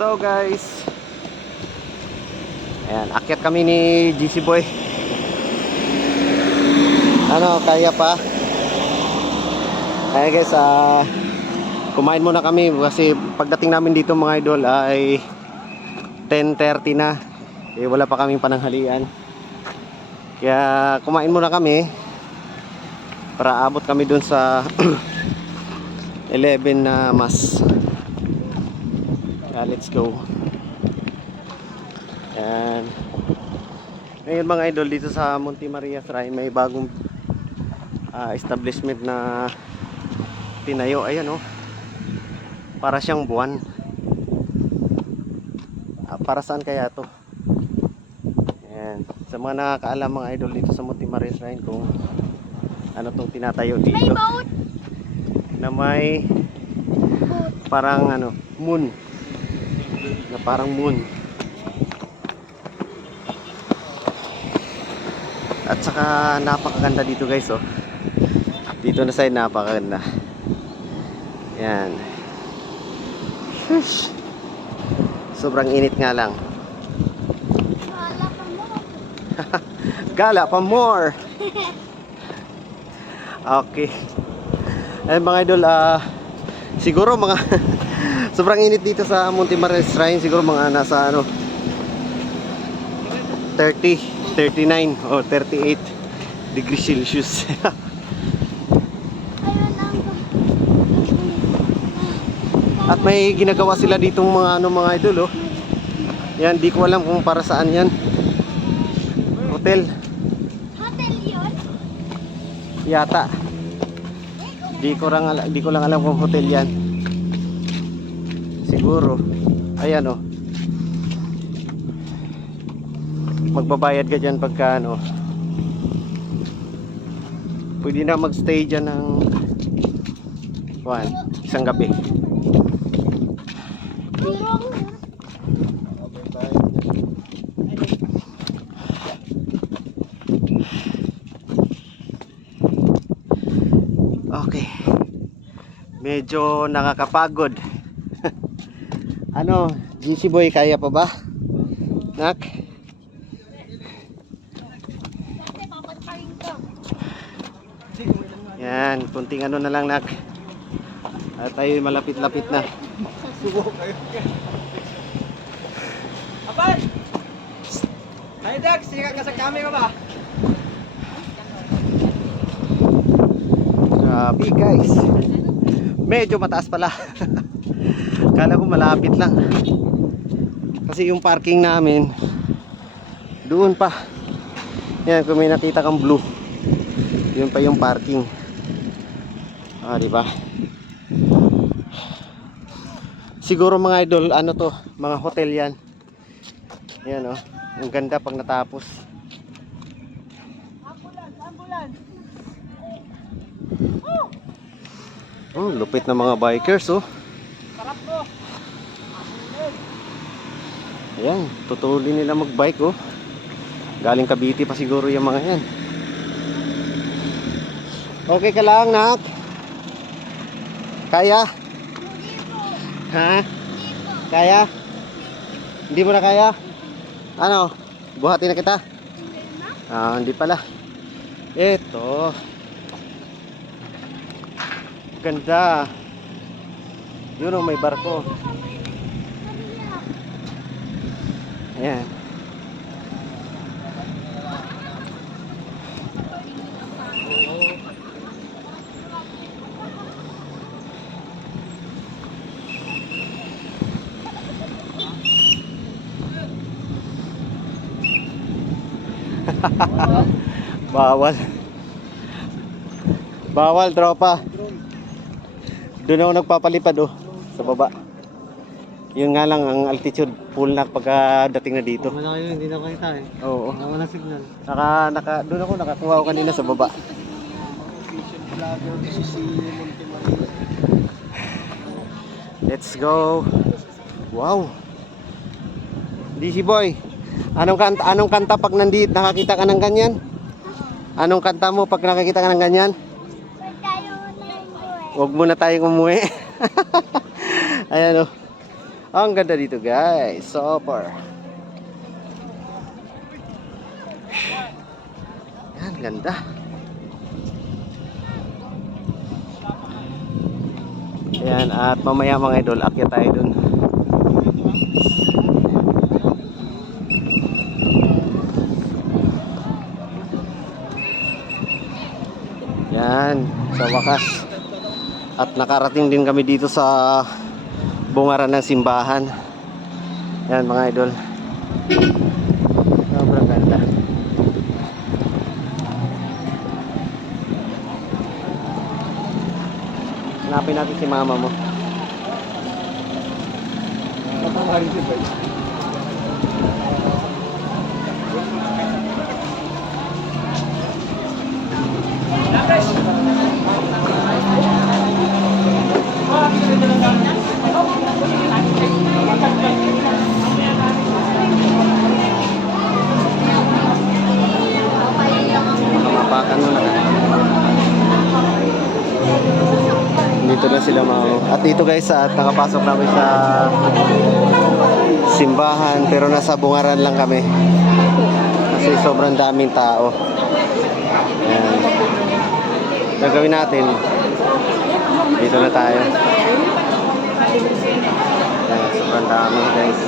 So guys, ayan, akyat kami ni GC Boy. Ano, kaya pa? Ayan guys, kumain muna kami kasi pagdating namin dito mga idol ay 10:30 na. Eh, wala pa kaming pananghalian. Kaya kumain muna kami para abot kami dun sa 11 na mas. Let's go. Ayan. Ngayon mga idol, dito sa Monte Maria Shrine may bagong establishment na tinayo. Ayan oh, para siyang buwan. Para saan kaya to? Ayan. Sa mga nakakaalam mga idol dito sa Monte Maria Shrine kung ano tong tinatayo dito, May boat na may parang ano, moon, na parang moon. At saka napakaganda dito guys oh. Dito na side napakaganda. Yan. Shush. Sobrang init nga lang. Wala pa mo. Gala pa more. Okay. Ayun mga idol, siguro mga sobrang init dito sa Monte Maria Shrine. Siguro mga nasa ano 30, 39 o 38 degrees Celsius. Ayun ang At may ginagawa sila ditong mga ano mga idol oh. Yan, di ko alam kung para saan yan. Hotel hotel yun. yata. Di ko lang alam kung hotel yan. Siguro. Ayan oh. Magbabayad ka dyan pagka ano. Pwede na magstay dyan ng isang gabi. Okay. Medyo nakakapagod. Ano, GC Boy, kaya pa ba? Nak? Yan, kunting ano na lang nak. At tayo malapit-lapit na. Subo kayo. Apan! Ay Dax, sikat ka sa camera ba? Grabe guys. Medyo mataas pala. Kala ko malapit lang. Kasi yung parking namin doon pa. Yan, kung may nakita kang blue, yun pa yung parking. Di ba? Siguro mga idol, ano to, mga hotel yan. Yan oh, ang ganda pag natapos. Ambulance! Oh, lupit na mga bikers oh. Sarap mo! Ayan, tutulin nila magbike oh. Galing Cavite pa siguro yung mga yan. Okay ka lang nak? Kaya? Ha? Kaya? Hindi mo na kaya? Ano? Buhatin na kita? Hindi pala. Eto. Ganda. Yun oh, may barko. Ayan. Bawal. Bawal tropa. Doon ako nagpapalipad oh, sa baba. Yun nga lang ang altitude full na pagkadating na dito. Wala kayo, hindi na kita eh. Oo. Wala signal. Doon ako nakakuha ko kanina sa baba. Vlogger kasi si Monte Maria. Let's go. Wow. DC Boy. Anong kanta pag nandito nakakita ka ng ganyan? Anong kanta mo pag nakakita ka ng ganyan? Tayo na yung buhay. Huwag muna tayong umuwi. Ayan oh. Ang ganda dito guys. Super. Yan, ganda. Ayan, at mamaya mga idol, akyat tayo dun. Yan, sa wakas. At nakarating din kami dito sa bungaran ng simbahan. Yan mga idol. Sobrang ganda. Hanapin natin si mama mo. Mapakan mo na. Dito na sila mama. At dito guys, at nakapasok namin sa simbahan, pero nasa bungaran lang kami. Kasi sobrang daming tao. Ayan. Gagawin natin, dito na tayo. Ayan, sobrang dami guys.